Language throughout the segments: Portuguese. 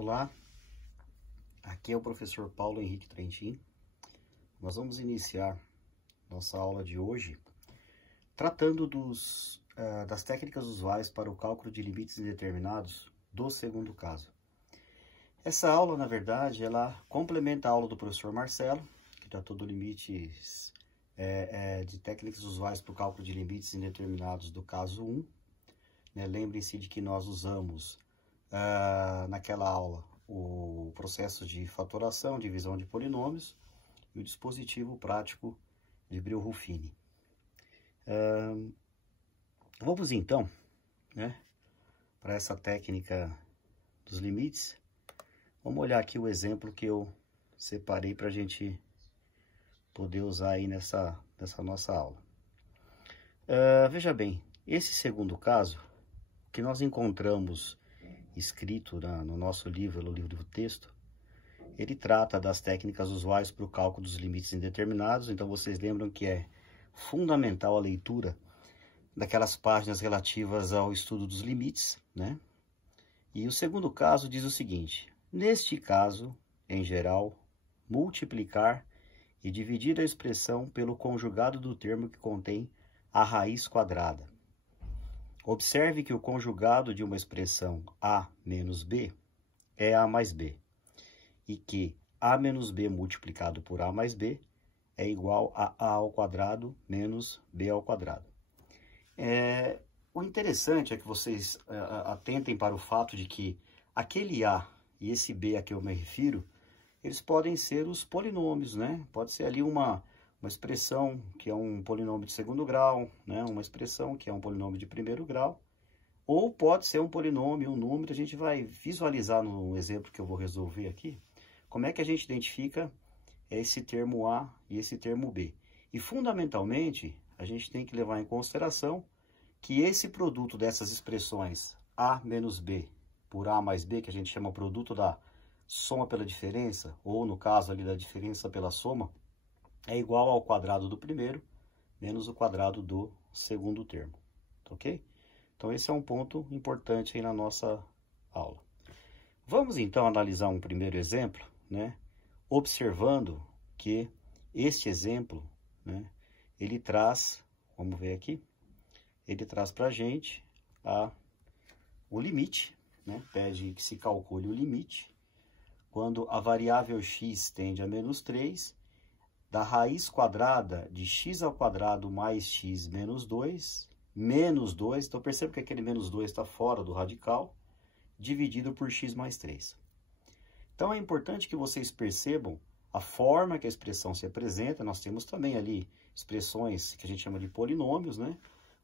Olá, aqui é o professor Paulo Henrique Trentin. Nós vamos iniciar nossa aula de hoje tratando das técnicas usuais para o cálculo de limites indeterminados do segundo caso. Essa aula, na verdade, ela complementa a aula do professor Marcelo, que tratou do limites de técnicas usuais para o cálculo de limites indeterminados do caso 1. Lembrem-se de que nós usamos naquela aula o processo de fatoração, divisão de polinômios e o dispositivo prático de Brio-Ruffini. Vamos então, para essa técnica dos limites. Vamos olhar aqui o exemplo que eu separei para a gente poder usar aí nessa nossa aula. Veja bem, esse segundo caso que nós encontramos escrito no nosso livro, no livro do texto, ele trata das técnicas usuais para o cálculo dos limites indeterminados. Então vocês lembram que é fundamental a leitura daquelas páginas relativas ao estudo dos limites, né? E o segundo caso diz o seguinte: neste caso, em geral, multiplicar e dividir a expressão pelo conjugado do termo que contém a raiz quadrada. Observe que o conjugado de uma expressão a menos b é a mais b, e que a menos b multiplicado por a mais b é igual a ao quadrado menos b ao quadrado. O interessante é que vocês atentem para o fato de que aquele a e esse b a que eu me refiro, eles podem ser os polinômios, né? Pode ser ali uma expressão que é um polinômio de segundo grau, né? Uma expressão que é um polinômio de primeiro grau, ou pode ser um polinômio, um número. A gente vai visualizar no exemplo que eu vou resolver aqui, como é que a gente identifica esse termo A e esse termo B. E fundamentalmente, a gente tem que levar em consideração que esse produto dessas expressões A menos B por A mais B, que a gente chama produto da soma pela diferença, ou no caso ali da diferença pela soma, é igual ao quadrado do primeiro menos o quadrado do segundo termo, ok? Então esse é um ponto importante aí na nossa aula. Vamos então analisar um primeiro exemplo, observando que este exemplo, ele traz, vamos ver aqui, ele traz para a gente o limite, pede que se calcule o limite quando a variável x tende a menos 3, da raiz quadrada de x ao quadrado mais x menos 2, então perceba que aquele menos 2 está fora do radical, dividido por x mais 3. Então é importante que vocês percebam a forma que a expressão se apresenta. Nós temos também ali expressões que a gente chama de polinômios,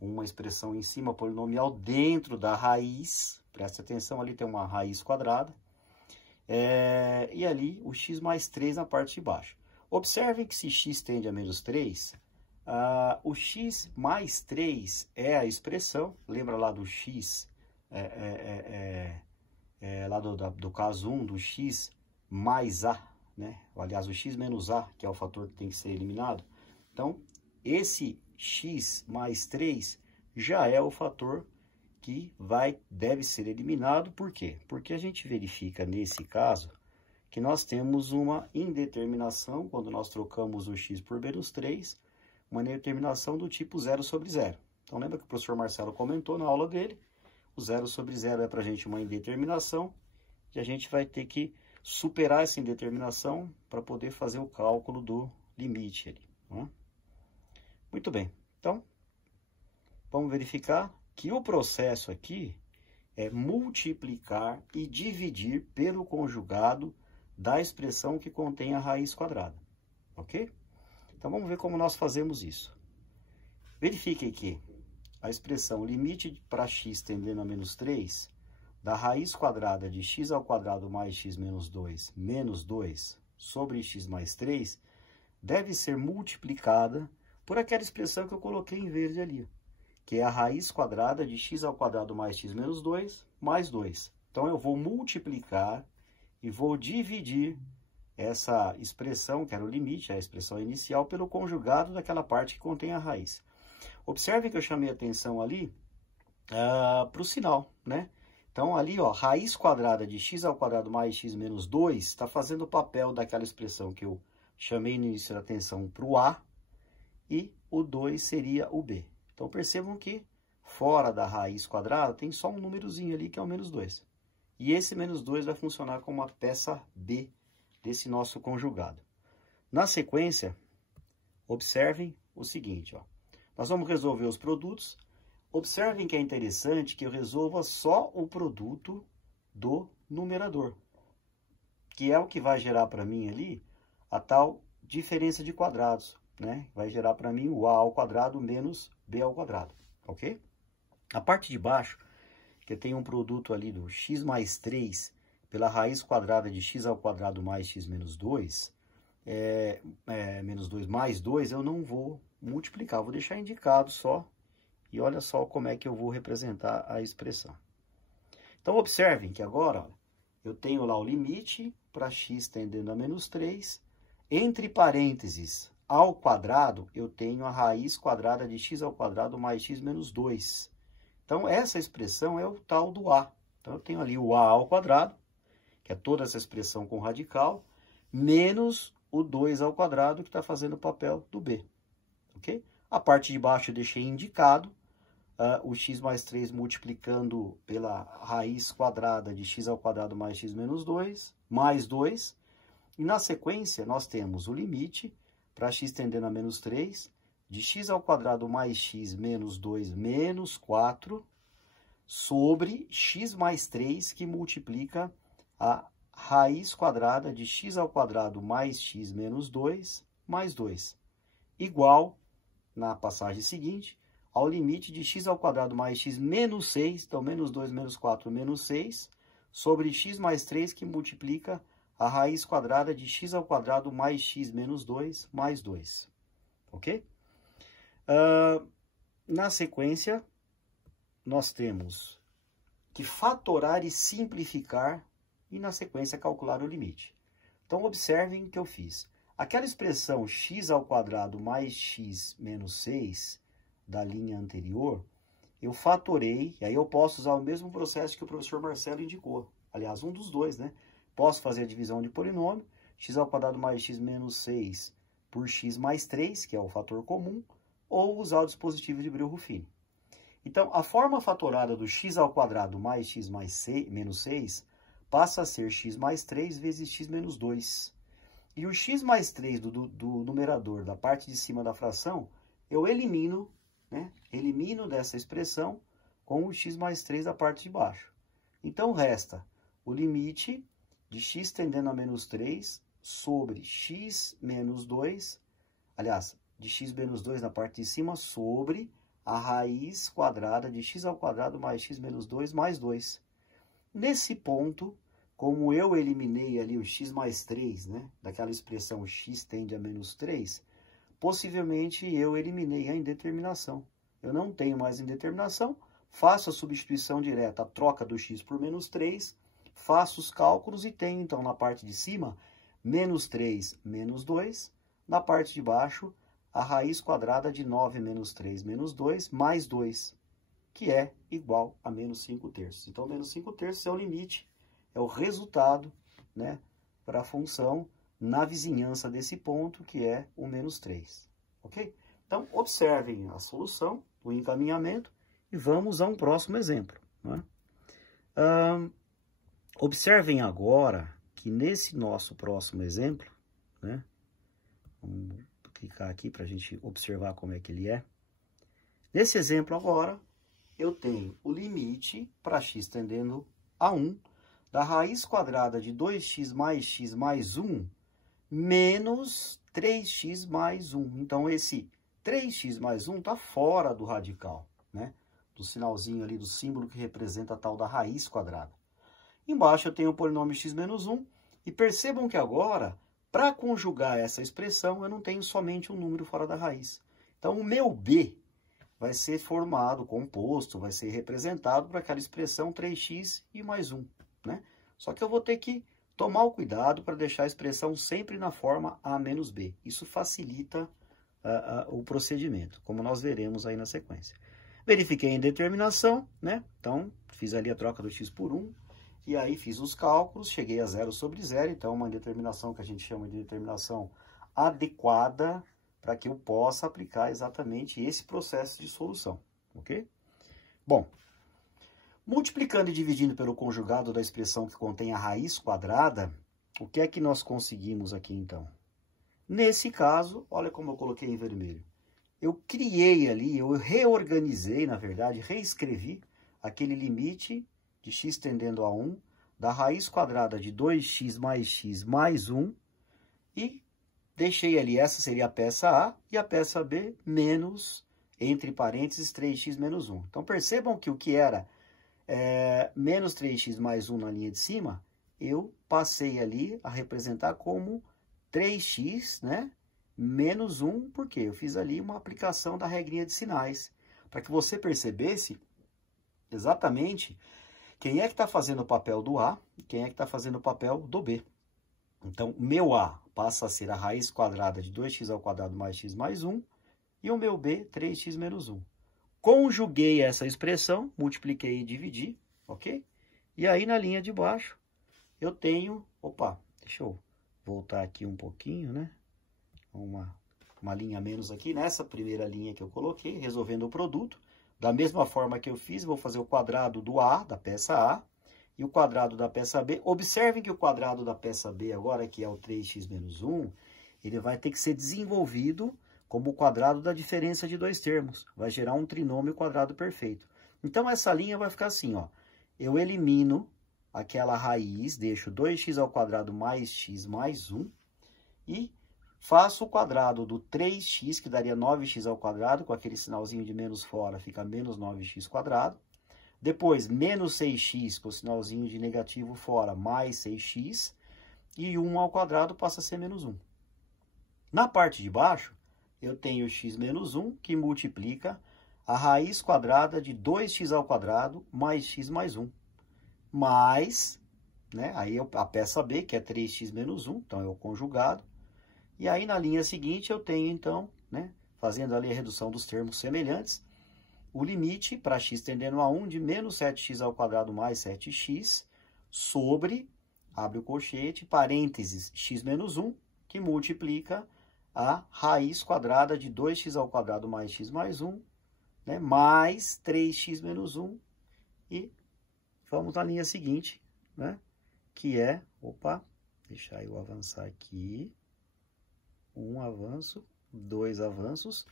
uma expressão em cima polinomial dentro da raiz, preste atenção, ali tem uma raiz quadrada, e ali o x mais 3 na parte de baixo. Observem que se x tende a menos 3, o x mais 3 é a expressão, lembra lá do x, lá do caso 1, do x mais a, aliás, o x menos a, que é o fator que tem que ser eliminado. Então, esse x mais 3 já é o fator que deve ser eliminado. Por quê? Porque a gente verifica nesse caso que nós temos uma indeterminação, quando nós trocamos o x por menos 3, uma indeterminação do tipo 0 sobre 0. Então, lembra que o professor Marcelo comentou na aula dele, o 0 sobre 0 é para a gente uma indeterminação, e a gente vai ter que superar essa indeterminação para poder fazer o cálculo do limite ali. Muito bem, então, vamos verificar que o processo aqui é multiplicar e dividir pelo conjugado da expressão que contém a raiz quadrada, ok? Então, vamos ver como nós fazemos isso. Verifiquem que a expressão limite para x tendendo a menos 3, da raiz quadrada de x ao quadrado mais x menos 2, menos 2, sobre x mais 3, deve ser multiplicada por aquela expressão que eu coloquei em verde ali, que é a raiz quadrada de x ao quadrado mais x menos 2, mais 2. Então, eu vou multiplicar e vou dividir essa expressão, que era o limite, a expressão inicial, pelo conjugado daquela parte que contém a raiz. Observe que eu chamei a atenção ali para o sinal, Então, ali, ó, raiz quadrada de x ao quadrado mais x menos 2 está fazendo o papel daquela expressão que eu chamei no início da atenção para o A, e o 2 seria o B. Então, percebam que fora da raiz quadrada tem só um númerozinho ali que é o menos 2. E esse menos 2 vai funcionar como uma peça B desse nosso conjugado. Na sequência, observem o seguinte, ó. Nós vamos resolver os produtos. Observem que é interessante que eu resolva só o produto do numerador, que é o que vai gerar para mim ali a tal diferença de quadrados, né? Vai gerar para mim o a ao quadrado menos b ao quadrado, ok? A parte de baixo, que eu tenho um produto ali do x mais 3 pela raiz quadrada de x ao quadrado mais x menos 2, menos 2 mais 2, eu não vou multiplicar, vou deixar indicado só. E olha só como é que eu vou representar a expressão. Então, observem que agora, olha, eu tenho lá o limite para x tendendo a menos 3. Entre parênteses, ao quadrado, eu tenho a raiz quadrada de x ao quadrado mais x menos 2. Então, essa expressão é o tal do a. Então, eu tenho ali o a ao quadrado, que é toda essa expressão com radical, menos o 2 ao quadrado, que está fazendo o papel do b. Ok? A parte de baixo eu deixei indicado. O x mais 3 multiplicando pela raiz quadrada de x ao quadrado mais x menos 2, mais 2. E na sequência, nós temos o limite para x tendendo a menos 3, de x ao quadrado mais x menos 2 menos 4, sobre x mais 3, que multiplica a raiz quadrada de x ao quadrado mais x menos 2, mais 2. Igual, na passagem seguinte, ao limite de x ao quadrado mais x menos 6, então menos 2 menos 4 menos 6, sobre x mais 3, que multiplica a raiz quadrada de x ao quadrado mais x menos 2 mais 2. Ok? Na sequência, nós temos que fatorar e simplificar e, na sequência, calcular o limite. Então, observem o que eu fiz. Aquela expressão x ao quadrado mais x menos 6 da linha anterior, eu fatorei, e aí eu posso usar o mesmo processo que o professor Marcelo indicou. Aliás, um dos dois, né? Posso fazer a divisão de polinômio, x ao quadrado mais x menos 6 por x mais 3, que é o fator comum, ou usar o dispositivo de Breuil-Ruffini. Então, a forma fatorada do x ao quadrado mais x mais 6, menos 6 passa a ser x mais 3 vezes x menos 2. E o x mais 3 do numerador, da parte de cima da fração, eu elimino, né? Elimino dessa expressão com o x mais 3 da parte de baixo. Então, resta o limite de x tendendo a menos 3 sobre x menos 2, aliás, de x menos 2 na parte de cima, sobre a raiz quadrada de x ao quadrado mais x menos 2 mais 2. Nesse ponto, como eu eliminei ali o x mais 3, né, daquela expressão x tende a menos 3, possivelmente eu eliminei a indeterminação. Eu não tenho mais indeterminação, faço a substituição direta, a troca do x por menos 3, faço os cálculos e tenho, então, na parte de cima, menos 3 menos 2, na parte de baixo, a raiz quadrada de 9 menos 3 menos 2 mais 2, que é igual a menos 5 terços. Então, menos 5 terços é o limite, é o resultado, né, para a função na vizinhança desse ponto, que é o menos 3. Ok? Então, observem a solução, o encaminhamento, e vamos a um próximo exemplo. Né? Observem agora que nesse nosso próximo exemplo, né, vamos clicar aqui para a gente observar como é que ele é. Nesse exemplo agora, eu tenho o limite para x tendendo a 1 da raiz quadrada de 2x mais 1 menos 3x mais 1. Então, esse 3x mais 1 está fora do radical, né? Do sinalzinho ali, do símbolo que representa a tal da raiz quadrada. Embaixo eu tenho o polinômio x menos 1. E percebam que agora, para conjugar essa expressão, eu não tenho somente um número fora da raiz. Então, o meu b vai ser formado, composto, vai ser representado por aquela expressão 3x e mais 1, né? Só que eu vou ter que tomar o cuidado para deixar a expressão sempre na forma a menos b. Isso facilita o procedimento, como nós veremos aí na sequência. Verifiquei a indeterminação, né? Então, fiz ali a troca do x por 1. E aí, fiz os cálculos, cheguei a 0 sobre 0. Então, uma determinação que a gente chama de determinação adequada para que eu possa aplicar exatamente esse processo de solução, ok? Bom, multiplicando e dividindo pelo conjugado da expressão que contém a raiz quadrada, o que é que nós conseguimos aqui, então? Nesse caso, olha como eu coloquei em vermelho. Eu criei ali, eu reorganizei, na verdade, reescrevi aquele limite de x tendendo a 1, da raiz quadrada de 2x mais 1, e deixei ali, essa seria a peça A, e a peça B, menos, entre parênteses, 3x menos 1. Então, percebam que o que era menos 3x mais 1 na linha de cima, eu passei ali a representar como 3x, né, menos 1, porque eu fiz ali uma aplicação da regrinha de sinais, para que você percebesse exatamente quem é que está fazendo o papel do A e quem é que está fazendo o papel do B. Então, o meu A passa a ser a raiz quadrada de 2x ao quadrado mais x mais 1, e o meu B, 3x menos 1. Conjuguei essa expressão, multipliquei e dividi, ok? E aí, na linha de baixo, eu tenho... Opa, deixa eu voltar aqui um pouquinho, né? Uma linha a menos aqui, nessa primeira linha que eu coloquei, resolvendo o produto. Da mesma forma que eu fiz, vou fazer o quadrado do A, da peça A, e o quadrado da peça B. Observem que o quadrado da peça B agora, que é o 3x menos 1, ele vai ter que ser desenvolvido como o quadrado da diferença de dois termos. Vai gerar um trinômio quadrado perfeito. Então, essa linha vai ficar assim, ó. Eu elimino aquela raiz, deixo 2x ao quadrado mais x mais 1, e faço o quadrado do 3x, que daria 9x ao quadrado, com aquele sinalzinho de menos fora, fica menos 9x quadrado. Depois, menos 6x, com o sinalzinho de negativo fora, mais 6x. E 1 ao quadrado passa a ser menos 1. Na parte de baixo, eu tenho x menos 1, que multiplica a raiz quadrada de 2x ao quadrado mais x mais 1. Mais, né, aí a peça B, que é 3x menos 1, então é o conjugado. E aí, na linha seguinte, eu tenho, então, né, fazendo ali a redução dos termos semelhantes, o limite para x tendendo a 1 de menos 7x ao quadrado mais 7x sobre, abre o colchete, parênteses, x menos 1, que multiplica a raiz quadrada de 2x ao quadrado mais x mais 1, né, mais 3x menos 1. E vamos na linha seguinte, né, que é, opa, deixa eu avançar aqui. Um avanço, dois avanços,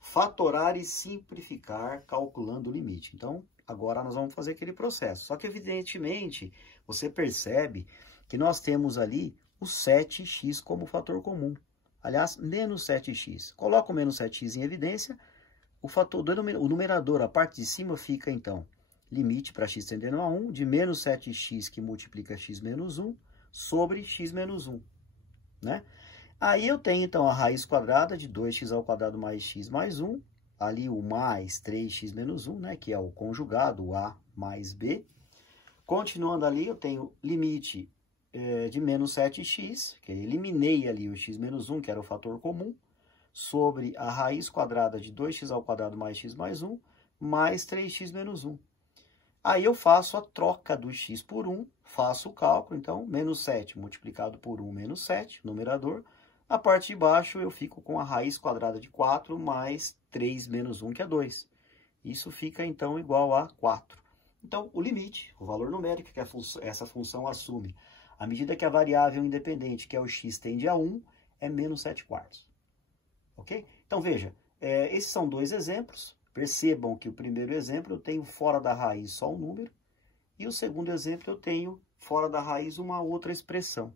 fatorar e simplificar calculando o limite. Então, agora nós vamos fazer aquele processo. Só que, evidentemente, você percebe que nós temos ali o 7x como fator comum. Aliás, menos 7x. Coloca o menos 7x em evidência, o numerador, a parte de cima, fica, então, limite para x tendendo a 1, de menos 7x que multiplica x menos 1, sobre x menos 1, né? Aí eu tenho, então, a raiz quadrada de 2x ao quadrado mais x mais 1, ali o mais 3x menos 1, né, que é o conjugado, o A mais B. Continuando ali, eu tenho limite de menos 7x, que eu eliminei ali o x menos 1, que era o fator comum, sobre a raiz quadrada de 2x ao quadrado mais x mais 1, mais 3x menos 1. Aí eu faço a troca do x por 1, faço o cálculo, então, menos 7 multiplicado por 1, menos 7, numerador. A parte de baixo eu fico com a raiz quadrada de 4 mais 3 menos 1, que é 2. Isso fica, então, igual a 4. Então, o limite, o valor numérico que essa função assume, à medida que a variável independente, que é o x, tende a 1, é menos 7 quartos. Ok? Então, veja, esses são dois exemplos. Percebam que o primeiro exemplo eu tenho fora da raiz só um número, e o segundo exemplo eu tenho fora da raiz uma outra expressão.